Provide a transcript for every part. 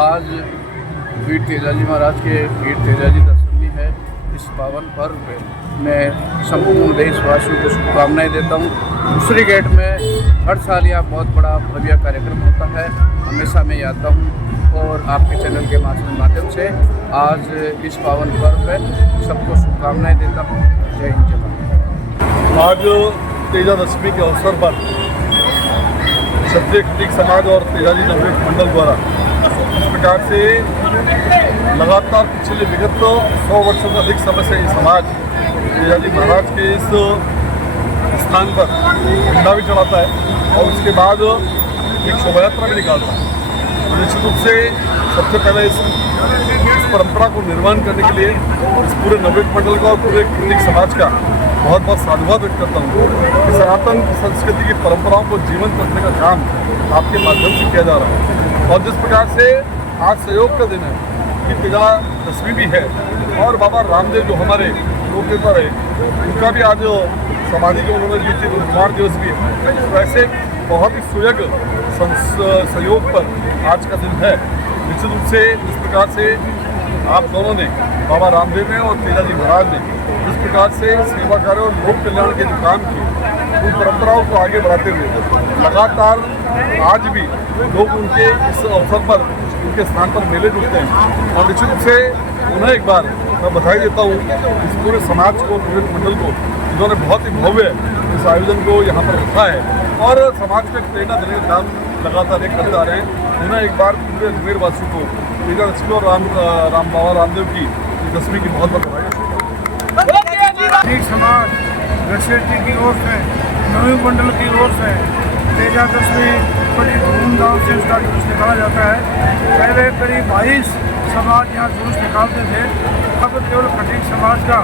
आज वीर तेजाजी महाराज के वीर तेजाजी दशमी है। इस पावन पर्व पे मैं संपूर्ण देशवासियों को शुभकामनाएं देता हूँ। दूसरी गेट में हर साल यहाँ बहुत बड़ा भव्य कार्यक्रम होता है, हमेशा मैं आता हूँ और आपके चैनल के माध्यम से आज इस पावन पर्व पे सबको शुभकामनाएं देता हूँ। जय हिंद, जय भारत। आज तेजा दशमी के अवसर पर क्षत्रिय खटीक समाज और तेजाजी नवयुग मंडल द्वारा इस प्रकार से लगातार पिछले विगत 100 वर्षों से अधिक समय से ये समाज तेजाजी महाराज के इस स्थान पर झंडा भी चढ़ाता है और उसके बाद एक शोभा यात्रा भी निकालता है। निश्चित रूप से सबसे पहले इस परंपरा को निर्माण करने के लिए इस पूरे नवयुग मंडल का और पूरे खटीक समाज का बहुत बहुत साधुवाद व्यक्त करता हूँ कि सनातन संस्कृति की परंपराओं को जीवंत रखने का काम आपके माध्यम से किया जा रहा है। और जिस प्रकार से आज सहयोग का दिन है कि तेजा दशमी भी है और बाबा रामदेव जो हमारे लोकनेता रहे उनका भी आज समाधि जो उन्होंने ली थी निर्माण दिवस भी है। वैसे बहुत ही सुयोग सहयोग पर आज का दिन है। निश्चित रूप से जिस प्रकार से आप दोनों ने बाबा रामदेव ने और तेजाजी महाराज ने जिस प्रकार से सेवा कार्य और लोक कल्याण के जो काम किए उन परंपराओं को आगे बढ़ाते हुए लगातार आज भी लोग उनके इस अवसर पर उनके स्थान पर मेले जुटते हैं। और निश्चित रूप से उन्हें एक बार मैं बधाई देता हूँ इस पूरे समाज को, पूरे मंडल को, जिन्होंने बहुत ही भव्य इस आयोजन को यहाँ पर रखा है और समाज को एक प्रेरणा देने का काम लगातार करते आ रहे हैं। उन्हें एक बार पूरे अजमेर वासियों को तेजा दशमी और बाबा रामदेव की दशमी की बहुत बहुत बधाई। समाज रक्षेत्री की ओर से नवयुग मंडल की ओर से तेजा दशमी बड़ी धूमधाम से उसका जुलूस निकाला जाता है। पहले करीब 22 समाज यहाँ जुलूस निकालते थे, अब केवल खटीक समाज का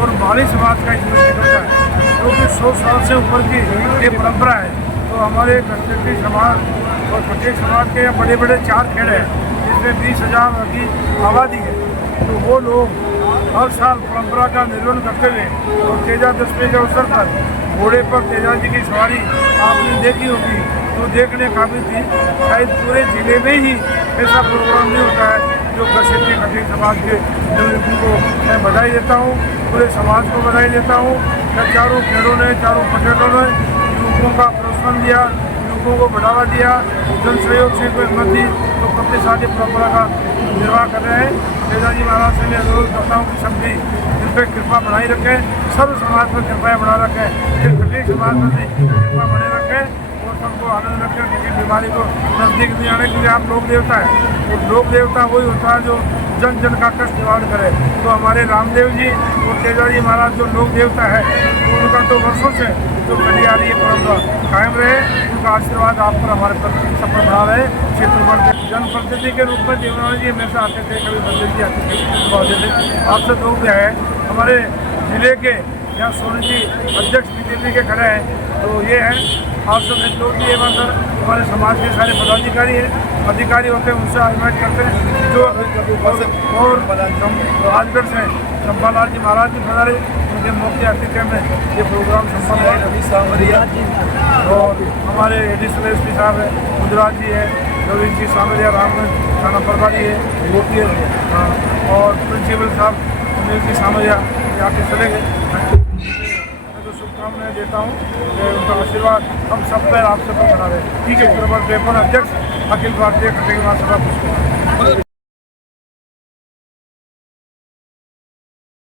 और बाली समाज का ही जुलूस निकलता है क्योंकि 100 साल से ऊपर की ये परंपरा है। तो हमारे रक्षेत्री समाज और खटीक समाज के बड़े बड़े 4 खेड़े हैं जिसमें 20,000 की आबादी है। तो वो लोग हर साल परंपरा का निर्वहन करते हुए और तेजा दशमी के अवसर पर घोड़े पर तेजा जी की सवारी आपने देखी होगी तो देखने काबिल थी। शायद पूरे जिले में ही ऐसा प्रोग्राम नहीं होता है जो रक्षेत्री खटीक समाज के लोगों को मैं बधाई देता हूँ, पूरे समाज को बधाई देता हूँ। चारों खेड़ों ने, चारों पटेलों ने युवकों का प्रोत्साहन दिया, युवकों को बढ़ावा दिया, जन सहयोग से कोई हिम्मत दी तो प्रतिशाली परंपरा का निर्वाह कर रहे हैं। तेजाजी महाराज से मैं अनुरोध करता हूँ कि सब भी इन पर कृपा बनाई रखें, सर्व समाज पर कृपा बना रखें, फिर खटीक समाज पर भी कृपा बने रखें और सबको आनंद रखें। किसी बीमारी को नज़दीक नहीं आने क्योंकि आप लोक देवता है और लोक देवता वही होता है जो जन जन का कष्ट निवारण करे। तो हमारे रामदेव जी और तेजाजी महाराज जो लोक देवता है तो उनका तो वर्षों से जो चली आ रही है परंपरा कायम रहे, उनका आशीर्वाद आप पर हमारे पर सब पर बना रहे। क्षेत्रफल के जनप्रतिनिधि के रूप में देवनाथ जी हमेशा आते थे, कभी मंदिर जी आते थे, आपसे लोग भी है हमारे जिले के यहाँ सोनी जी अध्यक्ष बीजेपी के खड़े हैं। तो ये हैं आप सब लोग भी एवं सर हमारे समाज के सारे पदाधिकारी हैं, अधिकारी होते हैं, उनसे इन्वाइट करते हैं जो और राजगढ़ से चंपालाल जी महाराज जी पधारे, उनके मुख्य अतिथि में ये प्रोग्राम संपन्न है। रवि सांवरिया और हमारे एडिशनल एसपी साहब है, गुजरात जी है, रवि जी सांवरिया रामगंज थाना प्रभारी है, गोपी और प्रिंसिपल साहब सुनील जी सांवरिया यहाँ के चले गए। मैं तो शुभकामनाएं देता हूँ कि उनका आशीर्वाद हम सब पर आप सब पर बना रहे। ठीक है, पेपर अध्यक्ष अखिल भारतीय खटीक महासभा पुष्कर।